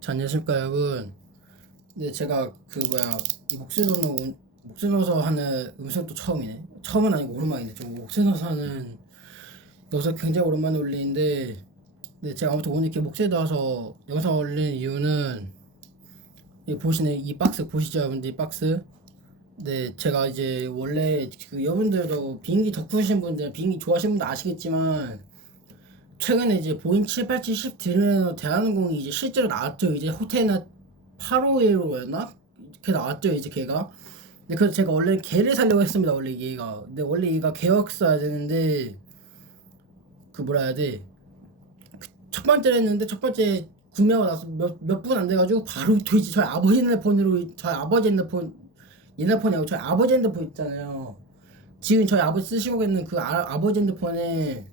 자, 안녕하십니까 여러분. 네, 제가 그 뭐야 이 목소리 넣는 목소리 넣어서 하는 음성 또 처음이네. 처음은 아니고 오랜만이네. 좀 목소리 넣어서 하는 영상 굉장히 오랜만에 올리는데, 네, 제가 아무튼 오늘 이렇게 목소리 넣어서 영상 올리는 이유는 이 보시는 이 박스 보시죠, 여러분들 이 박스. 네, 제가 이제 원래 그 여러분들도 비행기 덕후신 분들, 비행기 좋아하시는 분들 아시겠지만. 최근에 이제 보잉 787 10 드림레너 대한항공이 이제 실제로 나왔죠. 이제 호텔이나 851호였나? 이렇게 나왔죠. 이제 걔가. 근데 그래서 제가 원래 걔를 살려고 했습니다. 원래 얘가. 근데 원래 얘가 개혁사야 되는데 그 뭐라 해야 돼? 그첫 번째를 했는데 첫 번째 구매하고 나서 몇몇 분 안 돼가지고 바로 돼지 저희 아버지 핸드폰으로 저희 아버지 핸드폰 옛날 폰이 아니고 저희 아버지 핸드폰 있잖아요. 지금 저희 아버지 쓰시고 있는 그 아, 아버지 핸드폰에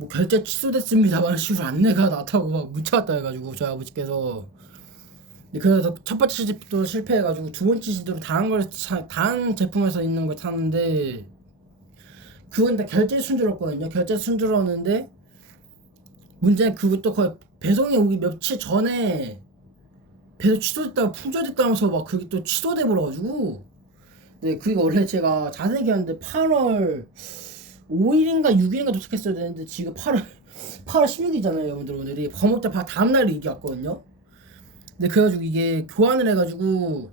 뭐 결제 취소됐습니다만 시로 안내가 나타고 막 묻혀왔다 해가지고 저희 아버지께서. 근데 그래서 첫 번째 시집도 실패해가지고 두 번째 시집도 다한 걸 사- 다한 제품에서 있는 걸 샀는데 그건 다 결제 순조롭거든요. 결제 순조로웠는데 문제는 그것도 거의 배송이 오기 며칠 전에 배송 취소됐다가 품절됐다면서 막 그게 또 취소돼 버려가지고. 네 그게 원래 제가 자세히 기억하는데 8월 5일인가 6일인가 도착했어야 되는데 지금 8월 8월 16일이잖아요 여러분들. 오늘이. 범업 때 바로 다음날 얘기 왔거든요. 근데 그래가지고 이게 교환을 해가지고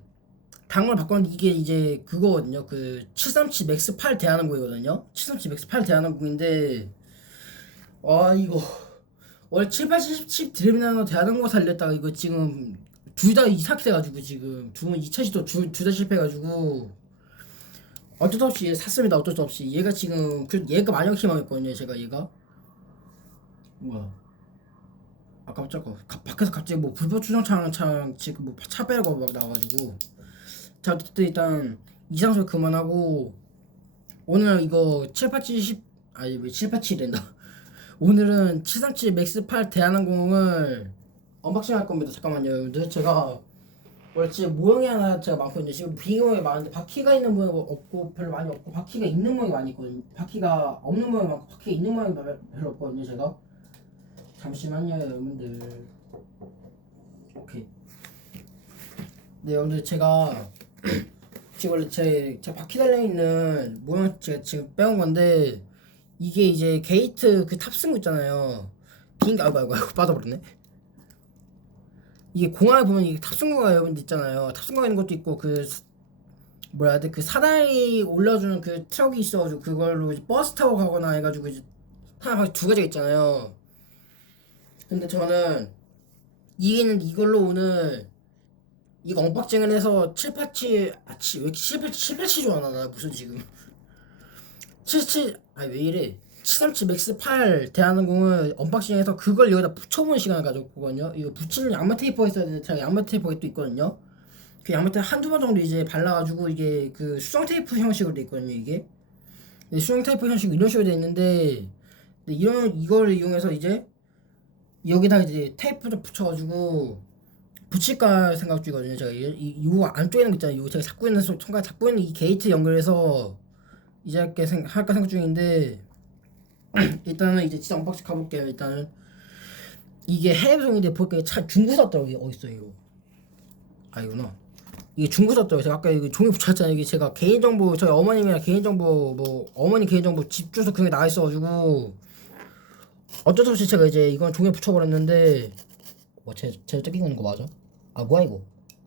당을 바꿨는데 이게 이제 그거거든요. 그 737 맥스 8 대한항공이거든요. 737 맥스 8 대한항공인데 아 이거. 원래 787 드림나노 대한항공 살렸다가 이거 지금 둘 다 이삭 돼가지고 지금 두분 2차 시도 둘 다 실패해가지고 어쩔 수 없이 얘 샀습니다. 어쩔 수 없이 얘가 지금 그 얘가 마녀 희망했거든요. 제가 얘가 뭐야? 아 깜짝아. 가- 밖에서 갑자기 뭐 불법 추정창 창 지금 뭐 차 빼고 막 나와가지고 자 어쨌든 일단 이상소 그만하고 오늘 이거 787 아니 왜 787랜다 오늘은 737 맥스 8 대한항공을 언박싱 할 겁니다. 잠깐만요. 제가 원래 진짜 모형이 하나 제가 많거든요. 지금 비모양이 많은데 바퀴가 있는 모양 없고 별로 많이 없고 바퀴가 있는 모양이 많이 있거든요. 바퀴가 없는 모양이 많고 바퀴가 있는 모양이 별- 별로 없거든요. 제가 잠시만요, 여러분들. 오케이. 네, 여러분들 제가 지금 원래 제, 제 바퀴 달려 있는 모양 제가 지금 빼온 건데 이게 이제 게이트 그 탑승구 있잖아요. 비행기 아이고 아이고 빠져버렸네. 이게 공항에 보면 이게 탑승구가 여러분들 있잖아요. 탑승구가 있는 것도 있고 그 사- 뭐라 해야 돼? 그 사다리 올려주는 그 트럭이 있어가지고 그걸로 이제 버스 타고 가거나 해가지고 이제 하나 두 가지가 있잖아요. 근데 저는 이게 있는데 이걸로 오늘 이거 언박싱을 해서 787 아치 왜 이렇게 787 787 좋아하나 나 무슨 지금 77 아니 왜 이래 737 맥스 8 대한항공을 언박싱해서 그걸 여기다 붙여보는 시간을 가졌거든요 이거 붙이는 양면 테이프가 있어야 되는데 제가 양면 테이프가 또 있거든요 그 양면 테이프 한두 번 정도 이제 발라가지고 이게 그 수정 테이프 형식으로 돼 있거든요 이게 근데 수정 테이프 형식 이런 식으로 돼 있는데 근데 이런 이걸 이용해서 이제 여기다 이제 테이프를 붙여가지고 붙일까 생각 중이거든요. 제가 이, 이, 이 안쪽에 있는 거 있잖아요. 이거 제가 잡고 있는 손, 손가락 잡고 있는 이 게이트 연결해서 이제 할까 생각 중인데 일단은 이제 진짜 언박싱 가볼게요. 일단은 이게 해외 배송인데 보니까 차 중국 샀더라고요. 어딨어 이거? 아니구나. 이게 중국 샀더라고요. 제가 아까 이거 종이 붙였잖아요. 이게 제가 개인정보 저희 어머님이랑 개인정보 뭐 어머니 개인정보 집 주소 그게 나와 있어가지고 어쩔 수 없이 제가 이제 이건 종이에 붙여버렸는데 뭐 제, 제 뜯긴 거는 거 맞아? 아 뭐야 이거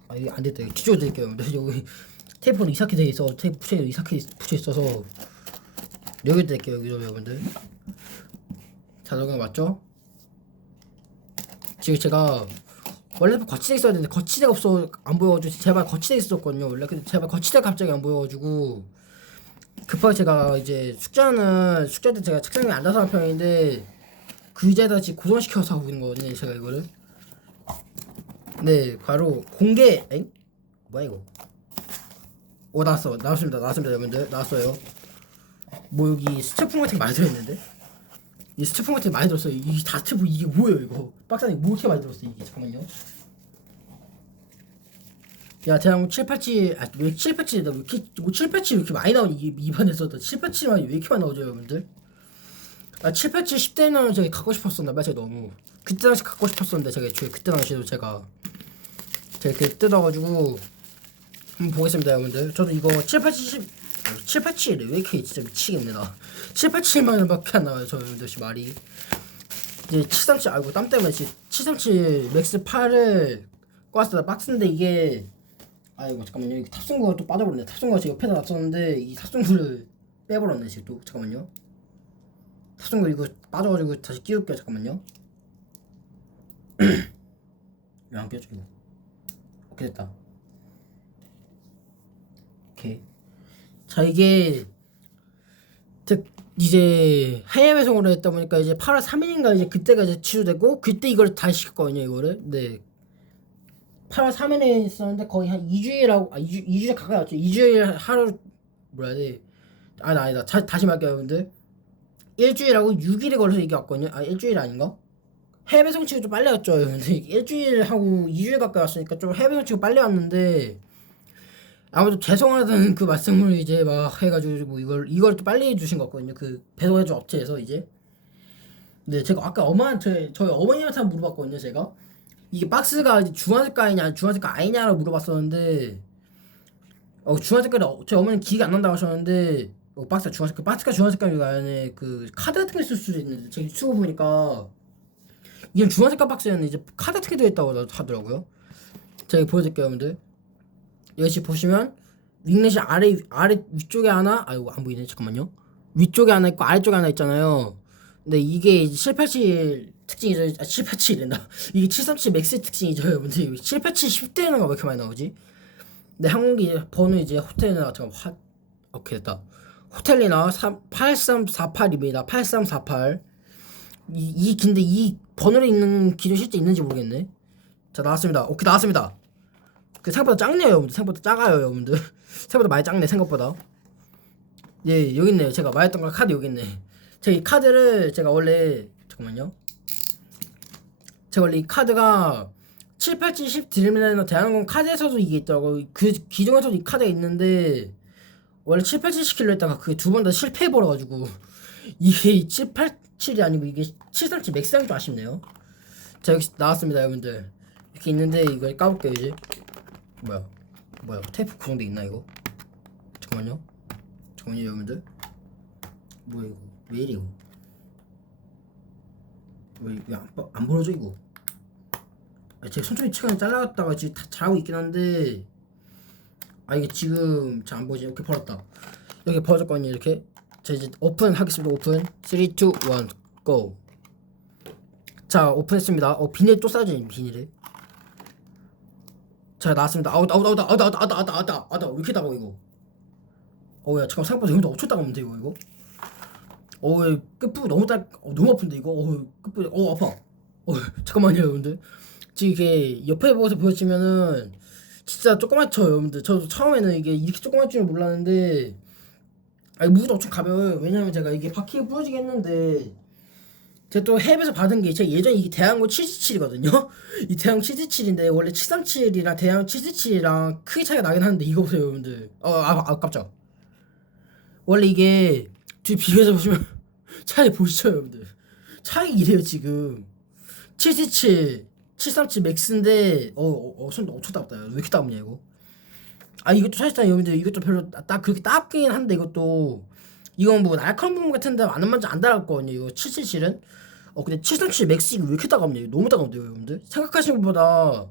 아 이게 안 됐다 이거 뒤집어 드릴게요 근데 여기 테이프는 이삭히 돼 있어 테이프 붙여 이삭히 붙여 있어서 여기 드릴게요 여기도 여러분들 자동화 맞죠? 지금 제가 원래 거치대 있어야 되는데 거치대가 없어 안 보여가지고 제발 거치대 있었거든요 원래 근데 제발 거치대 갑자기 안 보여가지고 급하게 제가 이제 숙제는 숙제 때 제가 책상에 앉아서 하는 편인데 그 의자에다 지금 고정시켜서 하고 있는 거거든요 제가 이거를 네, 바로 공개. 엥? 뭐야 이거? 오 나왔어, 나왔습니다, 나왔습니다, 여러분들 나왔어요. 뭐 여기 스티로폼 같은 게 많이 들어있는데? 이 스티로폼 같은 게 많이 들었어요. 이다 스티로폼 이게 뭐예요 이거? 박사님 뭐 이렇게 많이 들었어 이게 잠깐만요. 야, 대한항공 787, 아, 왜 787, 왜 이렇게, 뭐787왜 이렇게 많이 나오니, 이, 이번에서 787만 왜 이렇게 많이 나오죠, 여러분들? 아, 787 10대는 제가 갖고 싶었었나 봐요, 제가 너무. 그때 당시 갖고 싶었었는데, 제가 애초에 그때 당시에도 제가. 제가 이렇게 뜯어가지고 한번 보겠습니다 여러분들 저도 이거 7870 787이 왜 이렇게 진짜 미치겠네 나. 787만 원밖에 안 나와요 저 여러분들 씨 말이. 이제 737 아이고 땀 때문에 지금 737 맥스 8을 꽂았어요 박스인데 이게 아이고 잠깐만요. 이게 탑승구가 또 빠져버렸네. 탑승구가 지금 옆에다 놨었는데 이 탑승구를 빼버렸네 지금 또. 잠깐만요. 탑승구 이거 빠져가지고 다시 끼울게요 잠깐만요. 왜안 껴져 이거. 오케이 됐다. 오케이 자 이게 즉 이제 해외 배송으로 했다 보니까 이제 8월 3일인가 이제 그때가 이제 취소되고 그때 이걸 다시 시켰거든요 이거를. 네. 8월 3일에 있었는데 거의 한 2주일하고 아 2주 2주일 가까이 왔죠. 2주일 하루 뭐라 해야 돼? 아니다 아니다. 자, 다시 말할게요 여러분들. 일주일하고 6일에 걸려서 이게 왔거든요. 아 일주일 아닌가? 해외 배송 치고 좀 빨리 왔죠 근데 일주일하고 2주일 가까이 왔으니까 좀 해외 배송 치고 빨리 왔는데 아무래도 죄송하다는 그 말씀을 이제 막 해가지고 뭐 이걸 이걸 또 빨리 해주신 거거든요. 그 배송해준 업체에서 이제. 네 제가 아까 엄마한테 저희 어머님한테 물어봤거든요 제가. 이게 박스가 주황색깔이냐 주황색깔 아니냐라고 물어봤었는데 어 주황색깔이 어, 저희 어머니 기억이 안 난다고 하셨는데 어, 박스가 주황색깔 박스가 주황색깔이 안에 그 카드 같은 게 있을 수도 있는데 제가 유튜브 보니까 이건 주황색깔 박스였는데 이제 카드 같은 게 들어있다고 하더라고요. 제가 보여드릴게요 여러분들 여기 보시면 윙넷이 아래 아래 위쪽에 하나 아이고 안 보이네. 잠깐만요. 위쪽에 하나 있고 아래쪽에 하나 있잖아요. 근데 이게 787 특징이죠. 아 787이란다 이게 737 맥스 특징이죠 여러분들 787 10대는 왜 이렇게 많이 나오지? 근데 한국이 번호 이제 호텔이나 잠깐 화 오케이 됐다. 호텔이나 8348입니다. 8348 이, 이 근데 이 번호로 있는 기준 실제 있는지 모르겠네. 자 나왔습니다. 오케이 나왔습니다 그 생각보다 작네요 여러분들. 생각보다 작아요 여러분들. 생각보다 많이 작네 생각보다. 예 여기 있네요. 제가 말했던 거 카드 여기 있네. 제가 이 카드를 제가 원래 잠깐만요. 제가 원래 이 카드가 78, 10 드림라이너 대한항공 카드에서도 이게 있더라고 그 기종에서도 이 카드가 있는데 원래 7, 8, 70킬로 했다가 그게 두 번 다 실패해버려가지고 이게 7, 8, 7이 아니고 이게 7, 3, 7 맥스랑 좀 아쉽네요. 자 여기 나왔습니다 여러분들. 이렇게 있는데 이걸 까볼게요 이제 뭐야 뭐야 테이프 구성돼 있나 이거? 잠깐만요. 잠깐만요 여러분들. 뭐야 이거? 왜 이래 이거? 왜안 안 벌어져 이거? 아, 제가 천천히 치간 잘라갔다가 지금 다 잘하고 있긴 한데. 아 이게 지금 잘 안 보이지? 이렇게 벌었다. 이렇게 벌어졌거든요 이렇게? 자 이제 오픈 하겠습니다 오픈. 3 2 1 GO 자 오픈했습니다. 어 비닐 또 싸지 비닐에 자 나왔습니다. 아우 아우 아우 아우 아우 아우 아우 아우 아우 아우 왜 이렇게 따가워 이거? 어야 잠깐 생각보다 이거 엄청 따가운데 이거 이거? 어우 끝부분 너무 따 어, 너무 아픈데 이거? 어우 끝부분 어 아파. 어 잠깐만요 여러분들. 지금 이게 옆에 보고서 보여지면은 진짜 조그맣죠 여러분들. 저도 처음에는 이게 이렇게 조그맣 줄은 몰랐는데 아니 무게도 엄청 가벼워요. 왜냐면 제가 이게 바퀴가 부러지게 했는데 제가 또 해외에서 받은 게 제가 예전에 이게 대한항공 727이거든요. 이 대한항공 727인데 원래 737이랑 대한항공 727이랑 크게 차이가 나긴 하는데 이거 보세요 여러분들. 어, 아, 아 깜짝. 원래 이게 뒤 비교해서 보시면 차이 보시죠 여러분들. 차이 이래요 지금. 727, 737 맥스인데 어어 손 엄청 따갑다. 왜 이렇게 따갑냐 이거. 아 이것도 사실상 여러분들 이것도 별로 딱 그렇게 따갑긴 한데 이것도 이건 뭐 날카로운 부분 같은데 안 만져 안 닿았거든요 이거 777은. 어 근데 737 맥스 이거 왜 이렇게 따갑냐? 이거 너무 따가운데요 여러분들? 생각하시는 것보다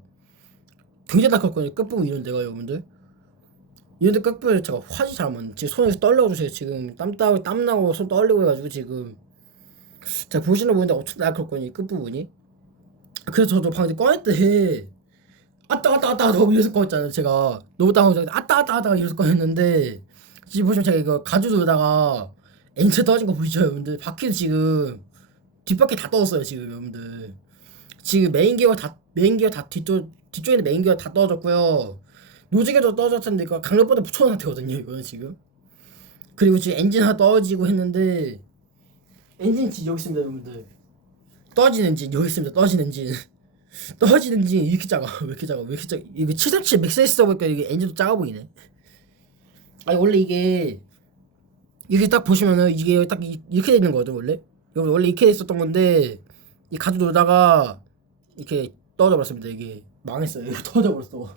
굉장히 따갑거든요 끝부분 이런 데가 여러분들. 이런 데 끝부분에 제가 화지 잘못 지금 손에서 떨려주세요 지금 땀 따고 땀 나고 손 떨리고 해가지고 지금. 제가 보시는 분인데 엄청 날카롭거든요 이 끝부분이. 그래서 저도 방금 때 아따 아따 아따 너무 이래서 꺼냈잖아요 제가. 너무 따가워서. 아따 아따 아따 이래서 꺼냈는데 지금 보시면 제가 이거 가죽 돌다가 엔체 떨어진 거 보이죠 여러분들. 바퀴도 지금 뒷바퀴 다 떨었어요 지금 여러분들. 지금 메인 기어 다 메인 기어 다 뒤쪽 뒤쪽에 있는 메인 기어 다 떨어졌고요. 노지개도 떨어졌는데 이거 강력보다 붙여놓은 상태거든요 이거는 지금. 그리고 지금 엔진 하나 떨어지고 했는데 엔진 지금 여기 있습니다 여러분들. 떨어진 엔진 여기 있습니다. 떨어진 엔진. 떨어진 엔진 이렇게 작아? 왜 이렇게 작아? 왜 이렇게 작아 이거 737 맥스에서 보니까 이게 엔진도 작아 보이네 아니 원래 이게 이렇게 딱 보시면은 이게 딱 이- 이렇게 되는 거죠 원래. 여러분 원래 이렇게 있었던 건데 이 가지고 놀다가 이렇게 떨어져 버렸습니다 이게. 망했어요. 이거 터져 버렸어.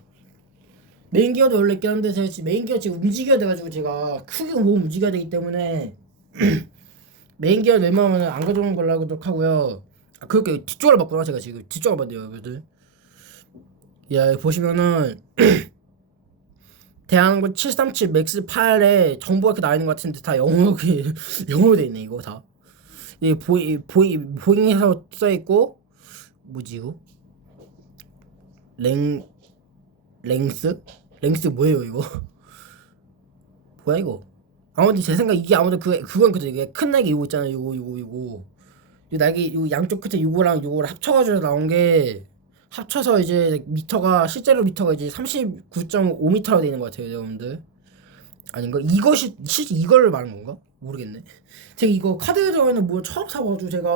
메인 기어도 원래 있긴 한데 제가 지금 메인 기어 지금 움직여야 돼가지고 제가 크게 몸 움직여야 되기 때문에 메인 기어 웬만하면 안 가져오는 걸로 하도록 하고요. 아 그렇게 뒤쪽을 봤구나 제가 지금 뒤쪽을 봤네요 여러분들. 야 여기 보시면은 대한항공 737 맥스 8에 정보가 이렇게 나와 있는 것 같은데 다 영어로 영어로 돼 있네 이거 다. 이 보이 보이 보잉에서 써 있고 뭐지 이거? 랭 랭스 랭스 뭐예요 이거? 뭐야 이거? 아무튼 제 생각 이게 아무튼 그 그건 그죠 이게 큰 날개 이거 있잖아요 이거 이거 이거 이 날개 요 양쪽 끝에 이거랑 이거를 합쳐가지고 나온 게 합쳐서 이제 미터가 실제로 미터가 이제 39.5미터로 되어 있는 것 같아요 여러분들. 아닌가? 이것이 실제 이걸 말하는 건가? 모르겠네. 제가 이거 카드에 들어가 있는 뭐 처음 사가지고 제가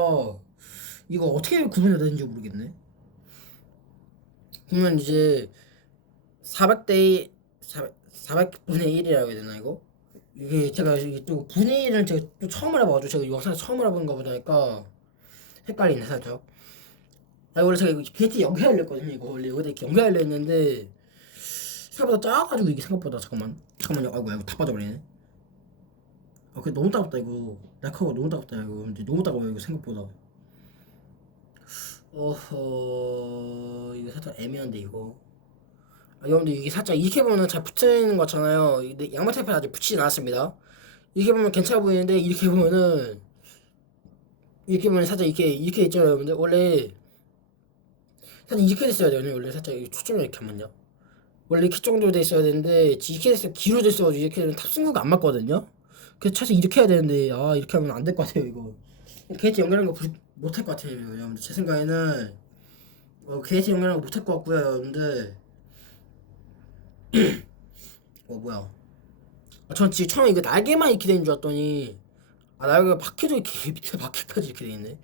이거 어떻게 구분해야 되는지 모르겠네. 그러면 이제 400대 400 분의 1이라고 해야 되나 이거? 이게 제가 이게 또 분의 1을 제가 또 처음 해봐가지고 제가 영상 처음 해보는 거 보니까 헷갈리네 살짝 아 원래 제가 이거 BT 연결하려 했거든요 이거 원래. 여기다 이렇게 연결하려 했는데 생각보다 작아가지고 이게 생각보다 잠깐만 잠깐만요. 아이고 아이고 다 빠져버리네. 아 그게 너무 따갑다 이거. 낙하고 너무 따갑다 이거. 근데 너무 따가워요 이거 생각보다. 어허 이거 살짝 애매한데 이거. 아 여러분들 이게 살짝 이렇게 보면 잘 붙어있는 것 같잖아요. 근데 양말 테이프는 아직 붙이지 않았습니다. 이렇게 보면 괜찮아 보이는데 이렇게 보면은 이렇게 보면 살짝 이렇게 이렇게 있죠 여러분들. 원래 살짝 이렇게 됐어야 돼요 원래 살짝. 초점을 이렇게 하면요 원래 이렇게 정도 돼 있어야 되는데 이렇게 돼서 길어져 있어가지고 이렇게 되면 탑승구가 안 맞거든요? 그래서 차서 이렇게 해야 되는데 아 이렇게 하면 안 될 것 같아요 이거. 게이트 연결하는 거 못할 것 같아요 여러분들 제 생각에는 어, 게이트 연결하는 거 못할 것 같고요 여러분들. 어 뭐야. 아, 전 지금 처음에 이거 날개만 이렇게 되는 줄 알았더니 아 날개가 바퀴도 이렇게 밑에 바퀴까지 이렇게 돼 있네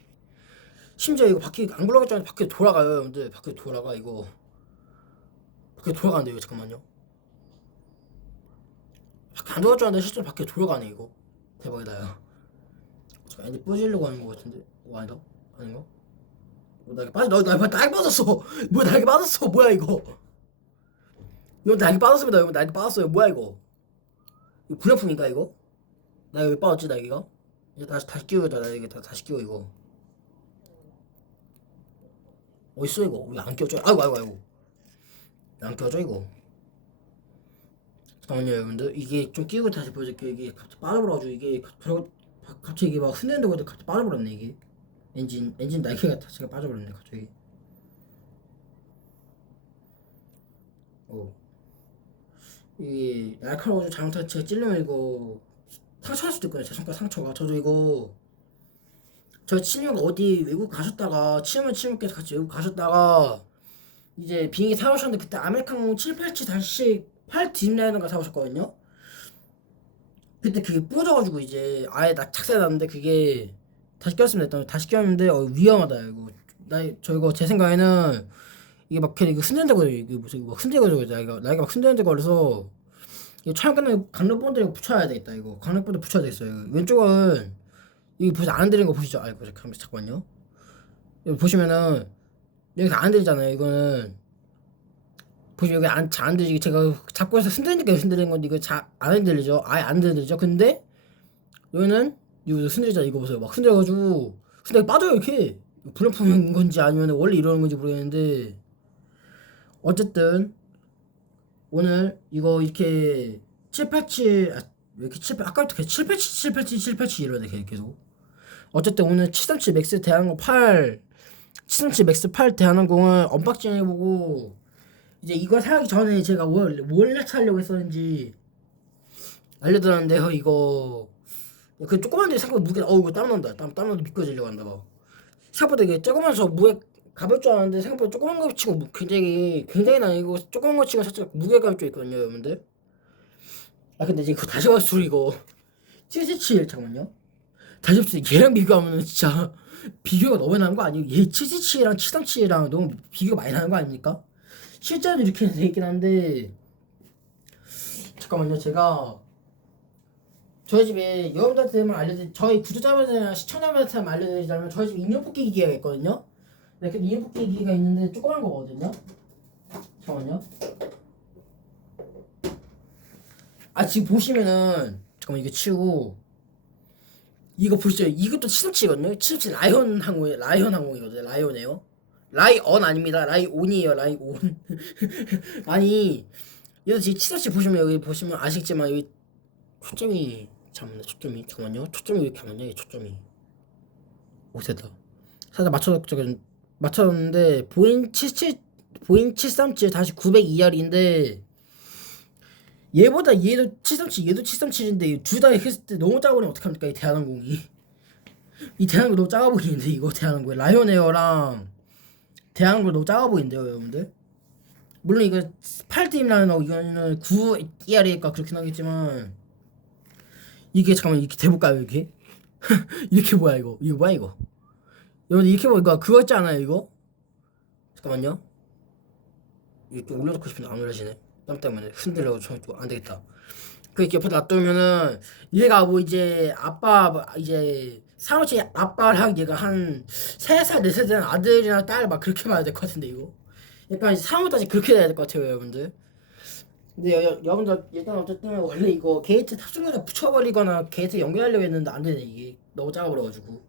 심지어 이거 바퀴 안 알았는데 바퀴 돌아가요 여러분들. 바퀴 돌아가 이거. 바퀴 돌아가는데요 잠깐만요. 바퀴 안 알았는데 실제로 바퀴 돌아가네 이거. 대박이다 야. 잠깐 이제 뿌리려고 하는 거 같은데. 어 아니다 아닌가? 어, 날개 빠져 나, 나, 나 날개 빠졌어. 뭐야 날개 빠졌어. 뭐야 이거. 이거 날개 빠졌습니다 여러분. 날개 빠졌어요. 뭐야 이거. 이거 불량품인가 이거? 나 여기 빠졌지 날개가? 이제 다시 다시 끼우자 날개 다 다시 끼워 이거 어딨어 이거? 왜 안 껴져? 아이고 아이고 아이고. 안 껴져 이거? 잠깐만요 여러분들 이게 좀 끼우고 다시 보여줄게요. 이게 갑자기 빠져버려가지고 이게 저- 갑자기 이게 막 흔들린다고 갑자기 빠져버렸네 이게. 엔진 엔진 날개가 자체가 빠져버렸네 갑자기. 어. 이게 날카로워서 잘못해서 제가 찔리면 이거 상처날 수도 있거든요. 제 손가락 상처가. 저도 이거 저 친구가 어디 외국 가셨다가 친구 친구께서 같이 외국 가셨다가 이제 비행기 사오셨는데 그때 아메리칸 787 다시 8 딥라이너가 사오셨거든요? 그때 그게 부러져가지고 이제 아예 나 착색 났는데 그게 다시 꼈습니다. 다시 꼈는데 어, 위험하다 이거. 나저 이거 제 생각에는 이게 막 이렇게 흔들흔들거려 이게 무슨 막 흔들거려 나이가 나이가 막 흔들흔들거려서 이거 촬영 끝나고 강력 본드 이거 붙여야 되겠다 이거. 강력 본드 붙여야 되겠어 요 왼쪽은 여기 보시 안 흔들리는 거 보시죠? 아이고 잠깐만 잠깐만요. 여기 보시면은 여기 안 흔들리잖아요 이거는. 보시 여기 안, 잘안 들리지. 제가 잡고 해서 흔들리니까 흔들리는 건데 이거 잘 안 흔들리죠? 아예 안 흔들리죠? 근데 여기는 이거 흔들리잖아 이거 보세요. 막 흔들려가지고 근데 빠져요 이렇게. 불량품인 건지 아니면 원래 이러는 건지 모르겠는데 어쨌든 오늘 이거 이렇게 787 아, 왜 이렇게 7 아까부터 계속 787 787 787 이러네 계속 어쨌든 오늘 737 맥스 대한항공 8 737 맥스 8 대한항공을 언박싱 해보고 이제 이거 사기 전에 제가 뭘, 뭘 사려고 했었는지 알려드렸는데요 이거. 그 조그만데 생각보다 무게 어우 이거 땀난다. 땀 땀나도 미끄러지려고 한다 봐 생각보다 이게 조그만서 무게 가벼울 줄 알았는데 생각보다 조그만 거 치고 무- 굉장히 굉장히 나 이거 조그만 거 치고 살짝 무게감이 좀 있거든요 여러분들. 아 근데 이제 그거 다시 봤을 이거. 777 잠깐만요 다시 봤을 얘랑 비교하면 진짜 비교가 너무 나는 거 아니에요? 얘 777이랑 737이랑 너무 비교가 많이 나는 거 아닙니까? 실제로 이렇게 돼 있긴 한데 잠깐만요. 제가 저희 집에 여러분들한테만 알려드리 저희 구독자분들이나 시청자분들한테만 알려드리자면 저희 집에 인형 뽑기 기계가 있거든요? 네, 그 이인풋 기기가 있는데 조그만 거거든요. 잠깐만요. 아 지금 보시면은 잠깐만 이거 치우고 이거 보시죠. 이것도 치석치거든요. 치석치 라이언 항공 라이언 항공이거든요. 라이언이에요. 라이언 아닙니다. 라이온이에요. 라이온. 아니 여기 지금 치석치 보시면 여기 보시면 아시겠지만 여기 초점이 잠깐만요. 초점이 잠깐만요. 초점이 왜 이렇게? 이 초점이. 오 됐다. 살짝 맞춰 저기 맞췄는데 보잉 77 보잉 737 다시 902R인데 얘보다 얘도 737 얘도 737인데 둘 다 했을 때 너무 작아 보이면 어떡합니까 이 대한항공이? 이 대한항공 너무 작아 보이는데 이거 대한항공 라이온 에어랑 대한항공 너무 작아 보이는데요 여러분들? 물론 이거 8팀이라는 이거는 9ER이니까 그렇긴 하겠지만 이게 잠깐만 이렇게 대볼까요 이렇게? 이렇게 뭐야 이거? 이거 뭐야 이거? 여러분 이렇게 보니까 그거 같지 않아요 이거? 잠깐만요. 좀 올려놓고 싶은데 안 올려지네 땀 때문에 흔들려고 저안 되겠다. 그 옆에 놔두면은 얘가 뭐 이제 아빠 뭐 이제 사무실 아빠랑 얘가 한 3살 4살 된 아들이나 딸 막 그렇게 봐야 될 것 같은데 이거? 약간 사무까지 그렇게 돼야 될 것 같아요 여러분들. 근데 여, 여, 여러분들 일단 어쨌든 원래 이거 게이트 탑승에다 붙여버리거나 게이트 연결하려고 했는데 안 되네 이게. 너무 작아버려가지고.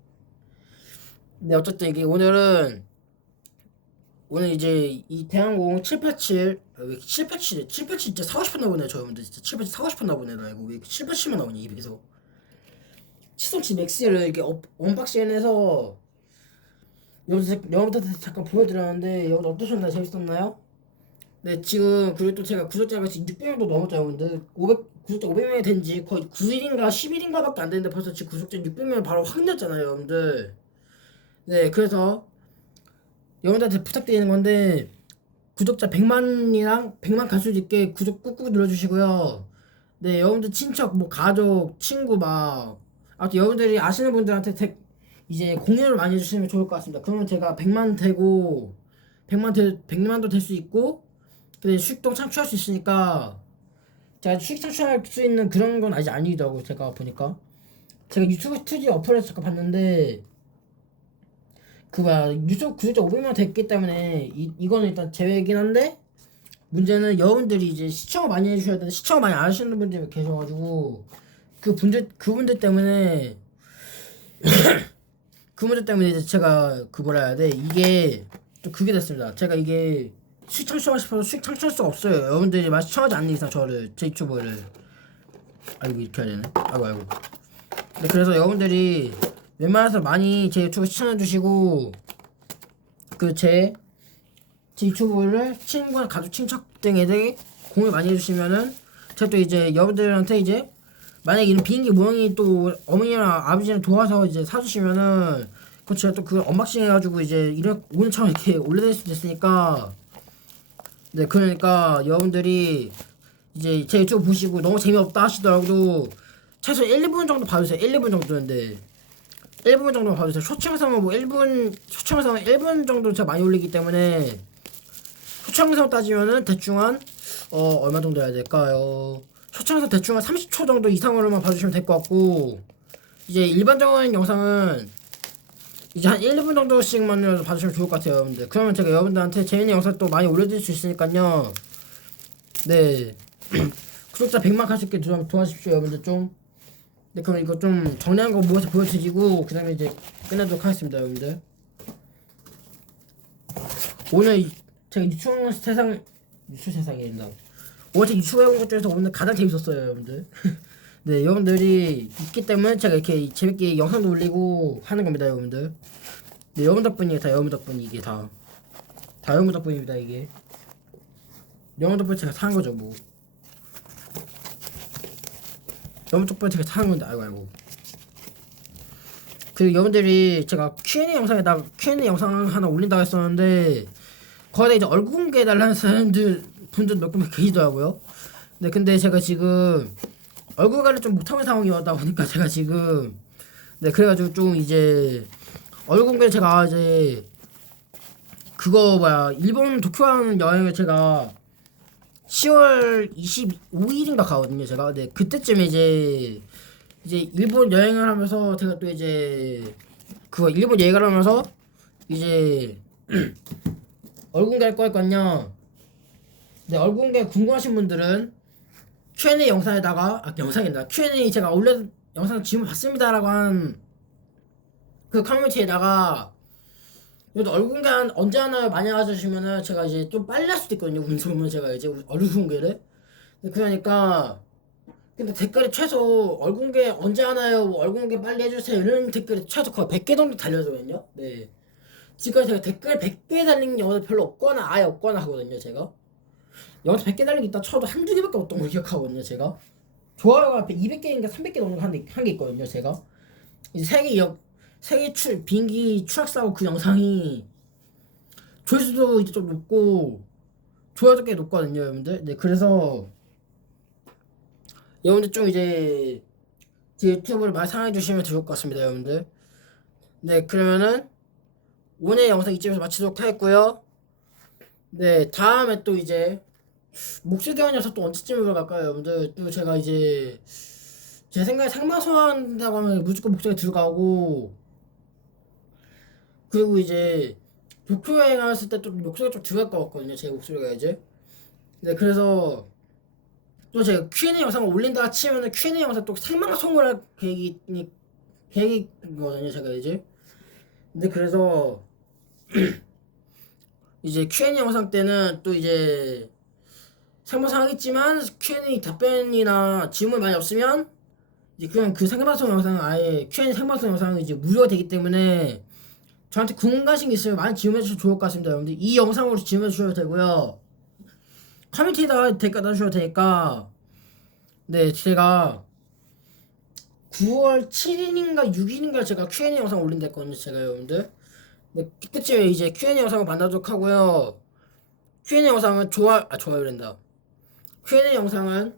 근데 어쨌든 이게 오늘은 오늘 이제 이 대항공 787 아, 왜 787, 787 진짜 사고 싶었나 보네 저 여러분들 진짜. 787 사고 싶었나 보네 나 이거. 왜 787만 나오니 입에서 치솔치 맥스를 이렇게 업, 언박싱해서 여러분들 여러분들한테 잠깐 보여드렸는데 여러분 어떠셨나요? 재밌었나요? 네 지금 그리고 또 제가 구독자가 지금 600명도 넘었죠 여러분들 500 구독자 500명이 된 지 거의 9일인가 10일인가밖에 안 됐는데 벌써 지금 구독자 600명 바로 확 늘었잖아요 여러분들. 네 그래서 여러분들한테 부탁드리는 건데 구독자 100만이랑 100만 갈수 있게 구독 꾹꾹 눌러주시고요. 네, 여러분들 친척, 뭐 가족, 친구 막 아무튼 여러분들이 아시는 분들한테 대, 이제 공유를 많이 해주시면 좋을 것 같습니다. 그러면 제가 100만 되고 100만 되, 100만도 될 수 있고 근데 수익도 창출할 수 있으니까 제가 수익 창출할 수 있는 그런 건 아직 아니더라고요. 제가 보니까 제가 유튜브 스튜디오 어플에서 잠깐 봤는데 그 뭐야 유튜브 구독자 500명 됐기 때문에 이, 이거는 일단 제외이긴 한데 문제는 여러분들이 이제 시청을 많이 해주셔야 되는데 시청을 많이 안 하시는 분들이 계셔가지고 그 분들 그분들 때문에 그분들 때문에 이제 제가 그 뭐라 해야 돼. 이게 좀 그게 됐습니다. 제가 이게 수익 창출하고 싶어서 수익 창출할 수가 없어요. 여러분들이 많이 시청하지 않는 이상 저를 제 유튜브를. 아이고 이렇게 해야 되네. 아이고 아이고. 네, 그래서 여러분들이 웬만해서 많이 제 유튜브 시청해 주시고 그제제 유튜브를 친구나 가족 친척 등에게 공유 많이 해주시면은 제가 또 이제 여러분들한테 이제 만약에 이런 비행기 모형이 또 어머니랑 아버지랑 도와서 이제 사주시면은 그 제가 또그 언박싱 해가지고 이제 이런 오늘처럼 이렇게 올려드릴 수도 있으니까. 네 그러니까 여러분들이 이제 제 유튜브 보시고 너무 재미없다 하시더라도 최소 1, 2분 정도 봐주세요. 1, 2분 정도인데 1분 정도 봐주세요. 쇼츠 영상은 뭐 1분, 쇼츠 영상은 1분 정도 제가 많이 올리기 때문에 쇼츠 영상 따지면은 대충 한, 어, 얼마 정도 해야 될까요? 쇼츠 영상 대충 한 30초 정도 이상으로만 봐주시면 될 것 같고, 이제 일반적인 영상은 이제 한 1, 2분 정도씩만이라도 봐주시면 좋을 것 같아요, 여러분들. 그러면 제가 여러분들한테 재밌는 영상 또 많이 올려드릴 수 있으니까요. 네. 구독자 100만 갈수 있게 도와, 도와주십시오, 여러분들 좀. 네, 그럼 이거 좀 정리한 거 모아서 보여드리고 그 다음에 이제 끝내도록 하겠습니다 여러분들. 오늘 이- 제가 유튜브 세상 세상이란다 오늘 제가 유튜브 해본 것 중에서 오늘 가장 재밌었어요 여러분들. 네 여러분들이 있기 때문에 제가 이렇게 재밌게 영상도 올리고 하는 겁니다 여러분들. 네 여러분 덕분이에요 다 여러분 덕분이 이게 다다 여러분 덕분입니다 이게. 여러분 덕분에 제가 사는 거죠 뭐 너무 쪽 번째가 사는 건데 아이고. 아이고 그 여러분들이 제가 Q&A 영상에다 Q&A 영상 하나 올린다고 했었는데 거기다 이제 얼굴 공개해달라는 사람들 분들 몇 분 계시더라고요. 네 근데 제가 지금 얼굴 관리 좀 못하는 상황이었다 보니까 제가 지금 네 그래가지고 좀 이제 얼굴 공개를 제가 이제 그거 뭐야 일본 도쿄 하는 여행을 제가 10월 25일인가 가거든요 제가 네 그때쯤에 이제 이제 일본 여행을 하면서 제가 또 이제 그거 일본 여행을 하면서 이제 얼굴 할거 했거든요. 네, 얼굴 궁금하신 분들은 Q&A 영상에다가 아 영상이다 Q&A 제가 올려 영상 지금 봤습니다라고 한 그 커뮤니티에다가 그래도 얼굴 공개 언제 하나요 많이 와주시면은 제가 이제 좀 빨리 할 수도 있거든요. 운송은 제가 이제 얼굴 공개를. 근데 그러니까 근데 댓글이 최소 얼굴 공개 언제 하나요? 뭐 얼굴 공개 빨리 해주세요. 이런 댓글이 최소 거의 100개 정도 달려있거든요. 네. 지금까지 제가 댓글 100개 달린 경우도 별로 없거나 아예 없거나 하거든요 제가. 여기서 100개 달린 게 있다 쳐도 한두 개밖에 없던 걸 기억하거든요 제가. 좋아요가 200개인가 300개 정도 한게 한 게 있거든요 제가. 이제 세계 역 세계 출 비행기 추락 사고 그 영상이 조회수도 이제 좀 높고 좋아요도 꽤 높거든요 여러분들. 네 그래서 여러분들 좀 이제 제 유튜브를 많이 사랑해 주시면 좋을 것 같습니다 여러분들. 네 그러면은 오늘 영상 이쯤에서 마치도록 하겠고요. 네 다음에 또 이제 목소리 녀석 또 언제쯤으로 갈까요 여러분들? 또 제가 이제 제 생각에 상마소한다고 하면 무조건 목소리 들어가고 그리고 이제 도쿄 여행 갔을 때 좀 목소리가 좀 들어갈 것 같거든요 제 목소리가 이제. 네 그래서 또 제가 Q&A 영상을 올린다 치면은 Q&A 영상 또 생방송을 할 계획이 계획이거든요 제가 이제. 근데 그래서 이제 Q&A 영상 때는 또 이제 생방송 하겠지만 Q&A 답변이나 질문 많이 없으면 이제 그냥 그 생방송 영상은 아예 Q&A 생방송 영상은 이제 무료가 되기 때문에 저한테 궁금하신 게 있으면 많이 질문해 주셔도 좋을 것 같습니다 여러분들. 이 영상으로 질문해 주셔도 되고요. 커뮤니티에다가 댓글 달아주셔도 되니까. 네 제가 9월 7일인가 6일인가 제가 Q&A 영상 올린다 했거든요 제가 여러분들. 네 그때쯤에 이제 Q&A 영상을 만나도록 하고요. Q&A 영상은 좋아 아 좋아요랜다. Q&A 영상은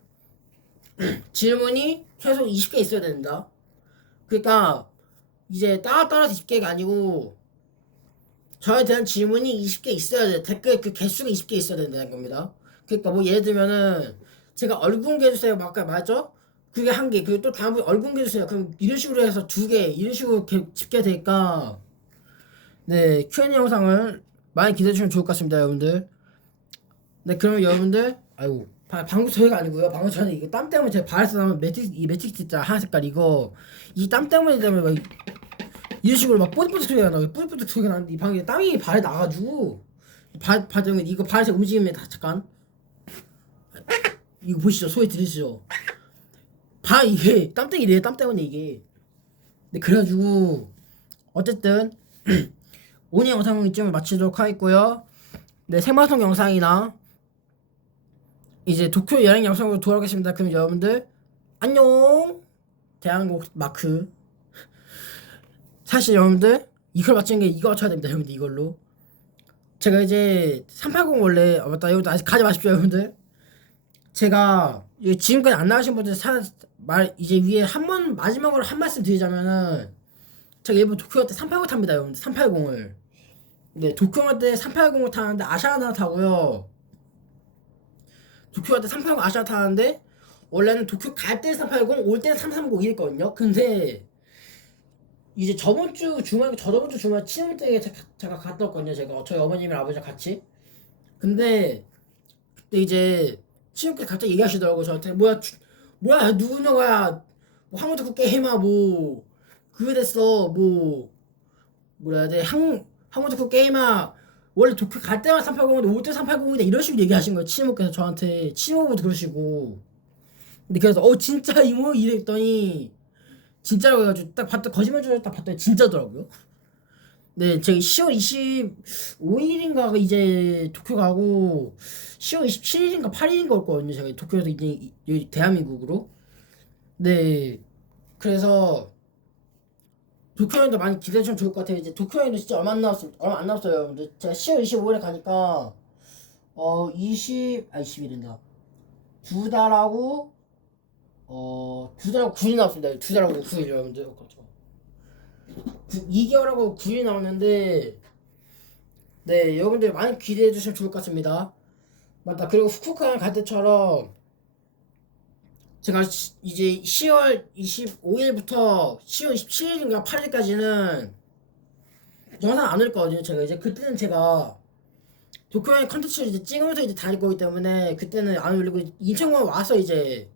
질문이 최소 20개 있어야 된다. 그러니까 이제 따라 따라서 20개가 아니고 저에 대한 질문이 20개 있어야 돼. 댓글 그 개수가 20개 있어야 된다는 겁니다. 그러니까 뭐 예를 들면은 제가 얼굴 공개해 주세요. 뭐 아까 맞죠? 그게 한 개. 그리고 또 다음에 얼굴 공개해 주세요. 그럼 이런 식으로 해서 두 개. 이런 식으로 집게 되니까 네 Q&A 영상을 많이 기대해 주시면 좋을 것 같습니다, 여러분들. 네 그러면 여러분들 아이고 방구 저희가 아니고요. 방구 저는 이거 땀 때문에 제가 발에서 나면 매트릭스 이 매트릭스 있잖아 하얀 색깔 이거 이 땀 때문에 때문에 막 이런 식으로 막 뿌듯뿌듯 소리가 나. 뿌듯뿌듯 소리가 나는데 이 방에 땀이 발에 나가지고 발, 발 때문에 이거 발에서 움직이면 다 잠깐. 이거 보시죠. 소리 들으시죠? 발 이게 땀땡이래 땀 때문에 이게. 네 그래가지고 어쨌든 오늘 영상은 이쯤을 마치도록 하겠고요. 네 생방송 영상이나 이제 도쿄 여행 영상으로 돌아오겠습니다. 그럼 여러분들 안녕! 대한민국 마크 사실 여러분들 이걸 맞추는 게 이거 맞춰야 됩니다 여러분들 이걸로. 제가 이제 380 원래 아 맞다. 여러분들 아직 가지 마십시오 여러분들. 제가 지금까지 안 나가신 분들 사, 말 이제 위에 한 번 마지막으로 한 말씀 드리자면은 제가 일본 도쿄 갈때 380 탑니다 여러분들. 380을. 네 도쿄 갈 때 380을 타는데 아시아나 타고요. 도쿄 갈 때 380 아시아 타는데 원래는 도쿄 갈 때 380, 올 때는 330이랬거든요. 근데 이제 저번 주 주말, 저저번 주 주말 때 제가 갔다 왔거든요. 제가. 저희 어머님이랑 아버지랑 같이. 근데 그때 이제 때 갑자기 얘기하시더라고 저한테. 뭐야 주, 뭐야 누구냐가 뭐 한국도 게임아 뭐. 그게 됐어 뭐. 뭐라 해야 돼? 한, 한국도 게임아 원래 도쿄 갈 때만 380인데 올 때 380이다 이런 식으로 얘기하신 거예요 치모께서 저한테. 치모부터 그러시고. 근데 그래서 어 진짜 이모 이랬더니 진짜라고 해가지고 딱 봤더 거짓말 줄딱 봤더니 진짜더라고요. 네, 제가 10월 25일인가 이제 도쿄 가고 10월 27일인가 8일인가 올 거거든요. 제가 도쿄에서 이제 대한민국으로. 네, 그래서 도쿄 여행도 많이 기대해 주면 좋을 것 같아요. 이제 도쿄 여행도 진짜 얼마 안 남았어요. 얼마 안 남았어요, 여러분들. 제가 10월 25일에 가니까 어 20, 아 20일인가 두 달하고 어, 두 달하고 9일 나왔습니다. 두 달하고 9일 여러분들. 어, 깜짝 2개월하고 9일 나왔는데, 네, 여러분들 많이 기대해 주시면 좋을 것 같습니다. 맞다. 그리고 후쿠오카 갈 때처럼, 제가 시, 이제 10월 25일부터 10월 27일인가 8일까지는 영상 안 올릴 거거든요. 제가 이제 그때는 제가 도쿄 여행 컨텐츠를 이제 찍으면서 이제 다닐 거기 때문에 그때는 안 올리고 인천공항 와서 이제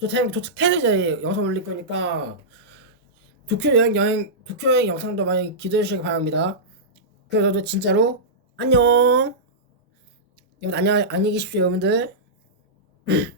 도착 도착해서 이제 영상 올릴 거니까 도쿄 여행 여행 도쿄 여행 영상도 많이 기대해 주시기 바랍니다. 그래서 저도 진짜로 안녕. 여러분 안녕 안녕히 계십시오 여러분들.